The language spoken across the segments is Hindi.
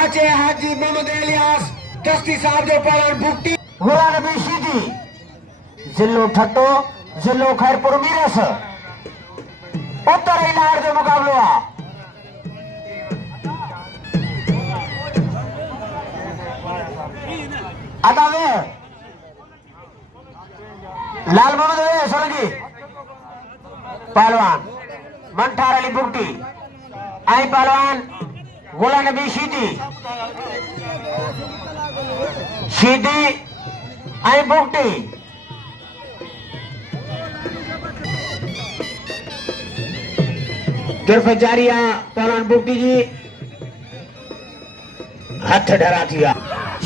चाचे हाजी मोहम्मद इलियास दस्ती साहब जो पहलवान बुकटी गुलाम नबी शीदी जिलो ठट्टो जिलो खैरपुर मीरस उत्तर इलाहाबाद जो मुकाबलो अदावे लाल मोहम्मद सोलंकी पहलवान मंठार अली बुकटी आई पहलवान गुलाम नबी शीदी आई बुकटी गिरफ जारिया पहलवान बुकटी जी हाथ डरा दिया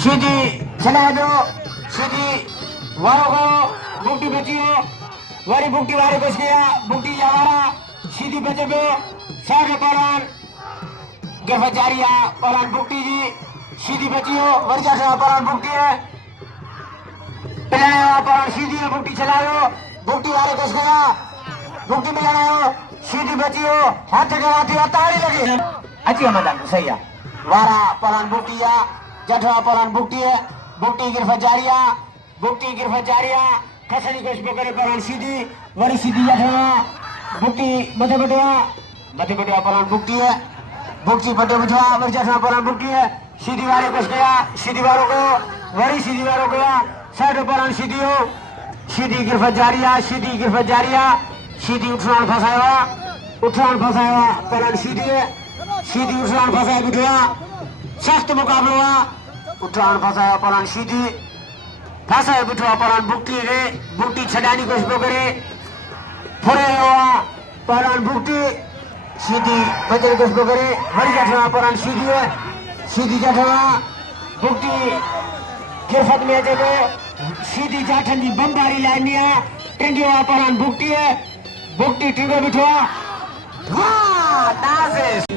शीदी चला दो शीदी वारों को बुकटी बचियो वारी बुकटी वारे घुस गया बुकटी जावारा शीदी बचे गो सागे पहलवान गिरफ जारिया पहलवान बुकटी जी शीदी बचियो वर्जा से पहलवान बुकटी है पिलाने वाला पहलवान शीदी है बुकटी चलायो बुकटी वारे घुस गया बुकटी मिलाने हो शीदी बचियो हाथ के हाथी ताली लगी अच्छी मदन सही है वारा पहलवान बुकटी या जठवा पहलवान बुकटी है बुकटी गिरफ जारिया खसनी कोश पकड़े पहलवान शीदी वरी शीदी जठवा बुकटी मध्य बटवा पहलवान बुकटी है बुकटी बटे बुझवा वरी जठवा पहलवान बुकटी है शीदी वाले घुस गया शीदी वालों को वरी शीदी वालों गया साइड पहलवान शीदी हो शीदी गिरफ जारिया शीदी उठरान फसाया पहलवान शीदी है शीदी उठरान फसाया बिठवा सख्त मुकाबला हुआ उठरान फसाया पहलवान शीदी फसाया बिठवा पहलवान बुकटी रे बुकटी छडानी कोशिश करे फुरे हुआ पहलवान बुकटी शीदी बचने कोशिश करे वरी जठवा पहलवान शीदी है शीदी जठवा बुकटी गिरफत में जगो शीदी जाठन जी बमबारी लाइनिया टिंगो पहलवान बुकटी है बुकटी टिंगो बिठवा वाह नाजिस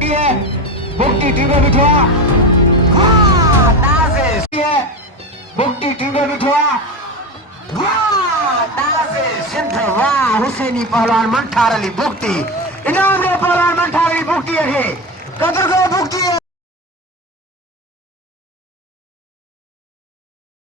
बुकटी टिंगो बिठवा वाह नाजिस बुकटी टिंगो बिठवा वाह नाजिस सिंध वाह हुसैनी पहलवान मंठार अली बुकटी इनाम दे पहलवान मंठार अली बुकटी है कदर को बुकटी है